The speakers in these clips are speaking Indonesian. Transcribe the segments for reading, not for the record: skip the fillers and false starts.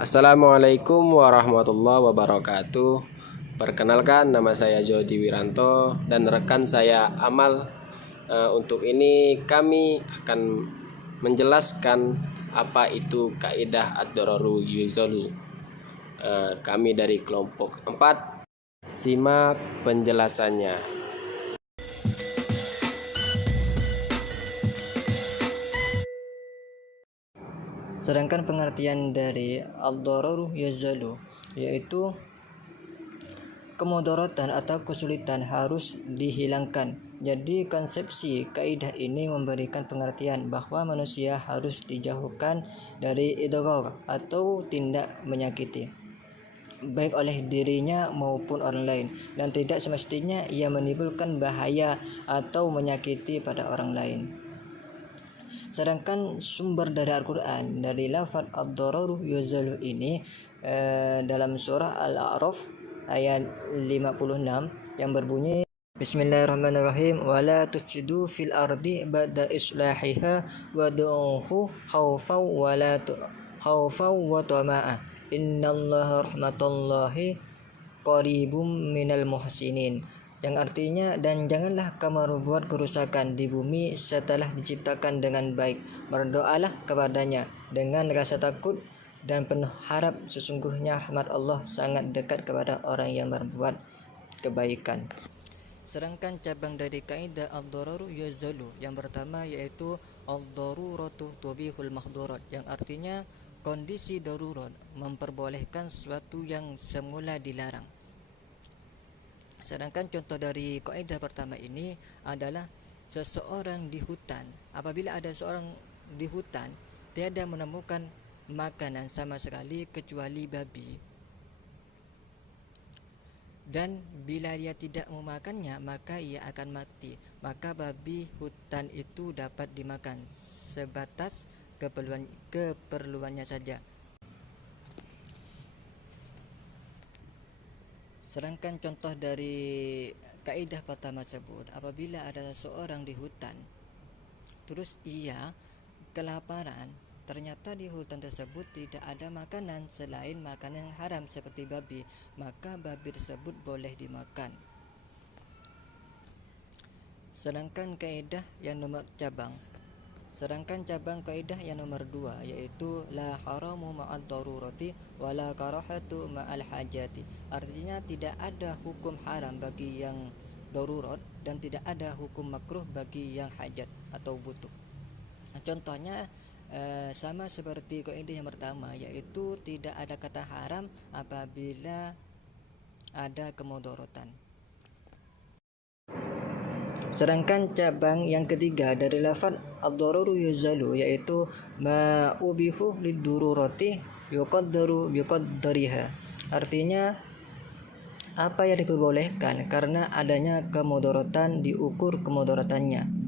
Assalamualaikum warahmatullahi wabarakatuh. Perkenalkan, nama saya Jody Wiranto dan rekan saya Amal. Untuk ini kami akan menjelaskan apa itu kaidah ad-dararu yuzalu. Kami dari kelompok 4. Simak penjelasannya. Sedangkan pengertian dari ad-dararu yuzalu yaitu kemudaratan atau kesulitan harus dihilangkan. Jadi konsepsi kaidah ini memberikan pengertian bahwa manusia harus dijauhkan dari idrar atau tindak menyakiti, baik oleh dirinya maupun orang lain, dan tidak semestinya ia menimbulkan bahaya atau menyakiti pada orang lain. Sedangkan sumber dari Al-Quran dari lafaz ad-dararu yuzalu ini dalam surah Al-A'raf ayat 56 yang berbunyi, Bismillahirrahmanirrahim, wala tufsidu fil ardi ba'da islahiha wad'uhu khawfan wa tama'a innallaha rahmatullahi qaribum minal muhsinin, yang artinya, dan janganlah kamu berbuat kerusakan di bumi setelah diciptakan dengan baik, berdoalah kepadanya dengan rasa takut dan penuh harap, sesungguhnya rahmat Allah sangat dekat kepada orang yang berbuat kebaikan. Sedangkan cabang dari kaidah ad-dararu yuzalu yang pertama yaitu ad-daruratu tubihul mahdurat, yang artinya kondisi darurat memperbolehkan sesuatu yang semula dilarang. Sedangkan contoh dari kaidah pertama ini adalah seseorang di hutan. Apabila ada seorang di hutan tiada menemukan makanan sama sekali kecuali babi, dan bila dia tidak memakannya maka ia akan mati, maka babi hutan itu dapat dimakan sebatas keperluannya saja. Sedangkan contoh dari kaidah pertama tersebut, apabila ada seorang di hutan terus ia kelaparan, ternyata di hutan tersebut tidak ada makanan selain makanan yang haram seperti babi, maka babi tersebut boleh dimakan. Sedangkan kaidah yang nomor cabang kaidah yang nomor 2 yaitu la haramu ma'ad darurati wala karahatu ma'al hajati, artinya tidak ada hukum haram bagi yang darurat dan tidak ada hukum makruh bagi yang hajat atau butuh. Contohnya sama seperti kaidah yang pertama, yaitu tidak ada kata haram apabila ada kemudaratan. Sedangkan cabang yang ketiga dari lafaz ad-dararu yuzalu yaitu ma ubihu lid-dururati yuqaddaru biqaddariha, artinya apa yang diperbolehkan karena adanya kemudaratan diukur kemudaratannya.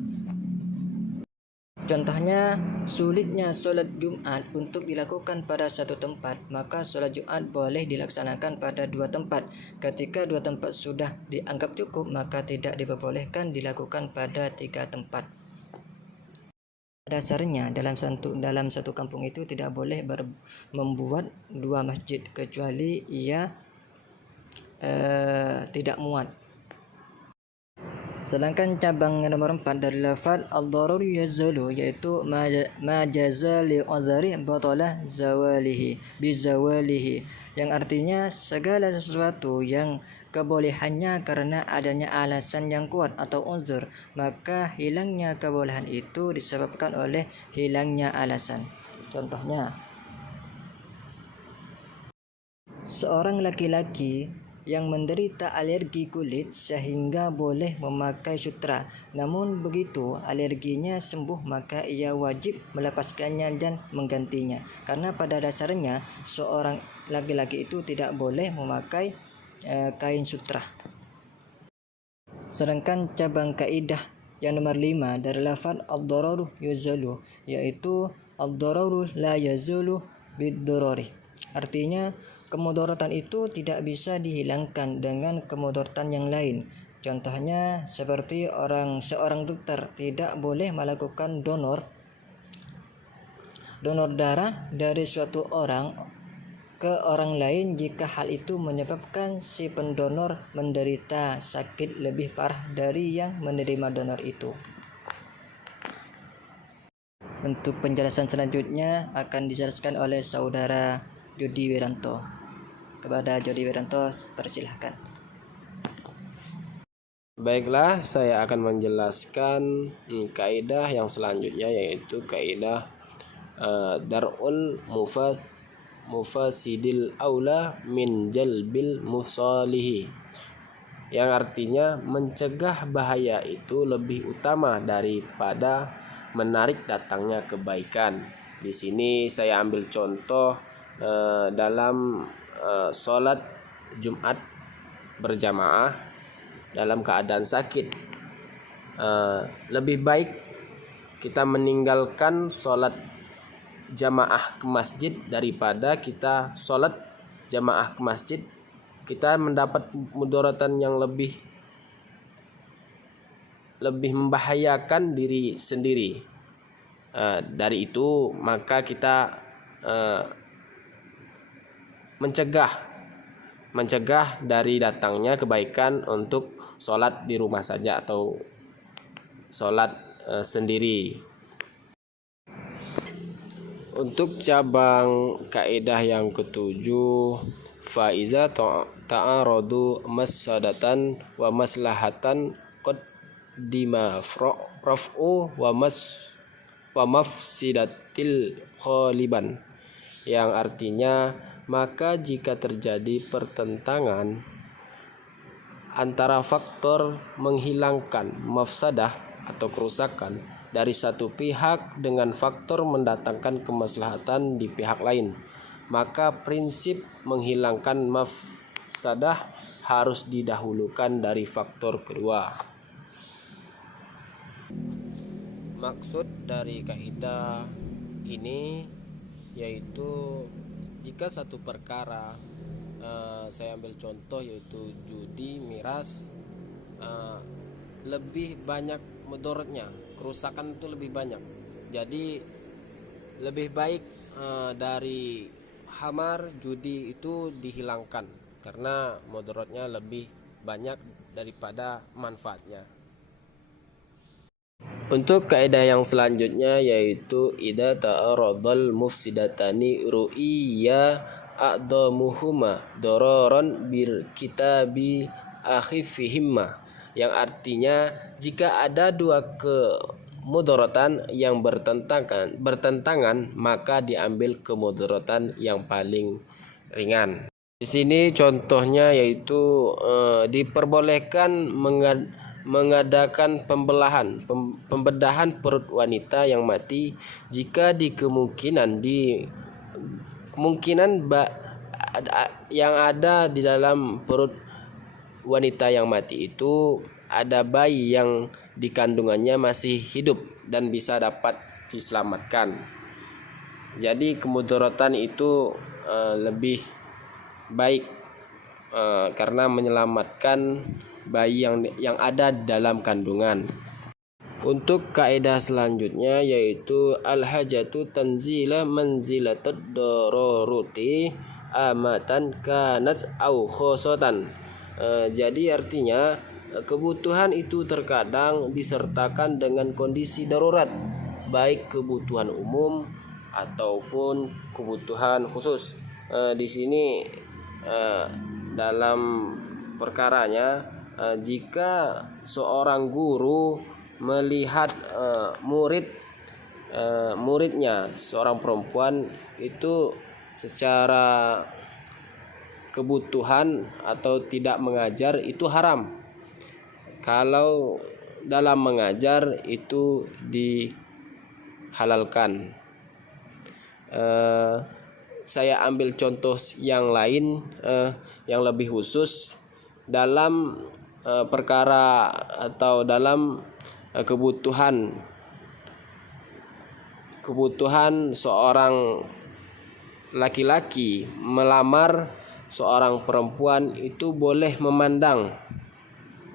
Contohnya, sulitnya solat Jumat untuk dilakukan pada satu tempat, maka solat Jumat boleh dilaksanakan pada dua tempat. Ketika dua tempat sudah dianggap cukup, maka tidak diperbolehkan dilakukan pada tiga tempat. Dasarnya dalam satu kampung itu tidak boleh membuat dua masjid kecuali ia tidak muat. Sedangkan cabang yang nomor 4 dari lafaz ad-dararu yuzalu yaitu ma jaza li qadari batalah zawalihi bizawalihi, yang artinya segala sesuatu yang kebolehannya karena adanya alasan yang kuat atau uzur, maka hilangnya kebolehan itu disebabkan oleh hilangnya alasan. Contohnya, seorang laki-laki yang menderita alergi kulit sehingga boleh memakai sutra, namun begitu alerginya sembuh maka ia wajib melepaskannya dan menggantinya, karena pada dasarnya seorang laki-laki itu tidak boleh memakai kain sutra. Sedangkan cabang kaidah yang nomor 5 dari lafaz ad-dararu yuzalu yaitu ad-dararu la yazulu bid-darari, artinya kemudaratan itu tidak bisa dihilangkan dengan kemudaratan yang lain. Contohnya seperti seorang dokter tidak boleh melakukan donor darah dari suatu orang ke orang lain jika hal itu menyebabkan si pendonor menderita sakit lebih parah dari yang menerima donor itu. Untuk penjelasan selanjutnya akan dijelaskan oleh saudara Jody Wiranto. Kepada Jody Wiranto, persilahkan. Baiklah, saya akan menjelaskan kaidah yang selanjutnya, yaitu kaidah darul mufasidil aula min jalbil mufsalihi, yang artinya mencegah bahaya itu lebih utama daripada menarik datangnya kebaikan. Di sini saya ambil contoh dalam sholat Jumat berjamaah dalam keadaan sakit. Lebih baik kita meninggalkan sholat jamaah ke masjid daripada kita sholat jamaah ke masjid. Kita mendapat mudaratan yang lebih membahayakan diri sendiri. Dari itu maka kita mencegah dari datangnya kebaikan untuk sholat di rumah saja atau sholat sendiri. Untuk cabang kaidah yang ketujuh, faiza ta'aradu masadatan wa maslahatan qaddima raf'u wa mafsidatil khaliban, yang artinya maka jika terjadi pertentangan antara faktor menghilangkan mafsadah atau kerusakan dari satu pihak dengan faktor mendatangkan kemaslahatan di pihak lain, maka prinsip menghilangkan mafsadah harus didahulukan dari faktor kedua. Maksud dari kaidah ini yaitu jika satu perkara, saya ambil contoh yaitu judi, miras, lebih banyak mudaratnya, kerusakan itu lebih banyak. Jadi lebih baik dari khamar, judi itu dihilangkan karena mudaratnya lebih banyak daripada manfaatnya. Untuk kaidah yang selanjutnya yaitu idza ta'aradal mufsidatani ru'iyya a'damuhuma dararan bir kitabi akhifihimma, yang artinya jika ada dua kemudaratan yang bertentangan maka diambil kemudaratan yang paling ringan. Di sini contohnya yaitu diperbolehkan mengadakan pembedahan perut wanita yang mati jika kemungkinan yang ada di dalam perut wanita yang mati itu ada bayi yang di kandungannya masih hidup dan bisa dapat diselamatkan. Jadi kemudaratan itu lebih baik karena menyelamatkan bayi yang ada dalam kandungan. Untuk kaidah selanjutnya yaitu al-hajatu tanzila manzilatad daruruti amatan kanat au khosatan. Jadi artinya kebutuhan itu terkadang disertakan dengan kondisi darurat, baik kebutuhan umum ataupun kebutuhan khusus. Di sini dalam perkaranya, jika seorang guru melihat muridnya seorang perempuan itu secara kebutuhan atau tidak mengajar, itu haram. Kalau dalam mengajar itu dihalalkan. Saya ambil contoh yang lain yang lebih khusus dalam perkara atau dalam kebutuhan seorang laki-laki melamar seorang perempuan, itu boleh memandang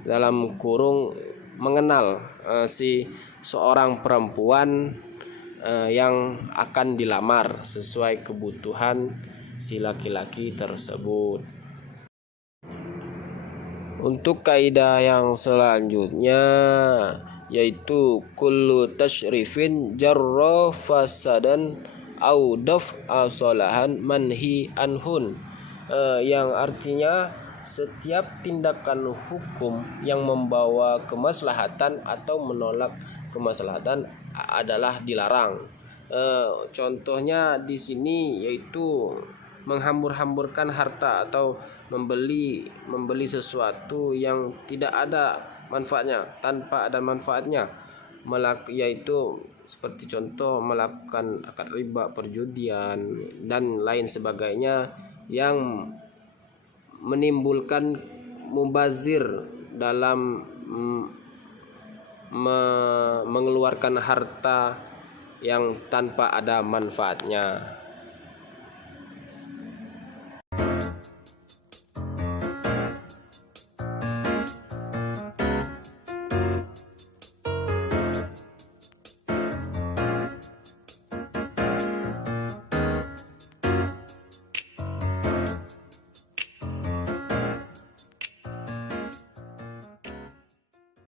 dalam kurung mengenal si seorang perempuan yang akan dilamar sesuai kebutuhan si laki-laki tersebut. Untuk kaidah yang selanjutnya yaitu kullu tasyrifin jarra fasadan au daf'a salahan manhi anhun, yang artinya setiap tindakan hukum yang membawa kemaslahatan atau menolak kemaslahatan adalah dilarang. Contohnya di sini yaitu menghambur-hamburkan harta atau membeli sesuatu yang tidak ada manfaatnya, tanpa ada manfaatnya, yaitu seperti contoh melakukan akad riba, perjudian dan lain sebagainya yang menimbulkan mubazir dalam mengeluarkan harta yang tanpa ada manfaatnya.